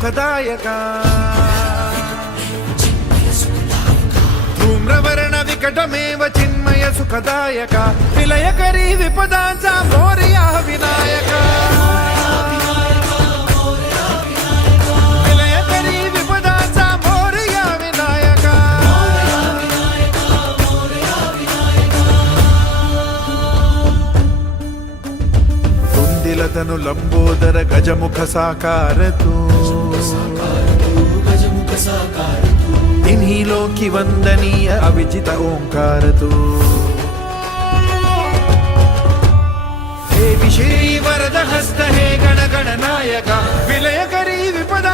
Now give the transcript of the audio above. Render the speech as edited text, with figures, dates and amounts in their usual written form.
సుఖదాయక ధూమ్రవర్ణ వికటమేవ చిన్మయ సుఖదాయక విలయకరీ విపదాంచ మోరియా వినాయక విలయకరీ విపదాంచ మోరియా వినాయక తుందిలతను లంబోదర గజముఖ సాకారతు तिन्हीलोकी वंदनीय अविजित ओंकारतु हे श्री वरद हस्त हे गण गणनायक विलयकरी विपद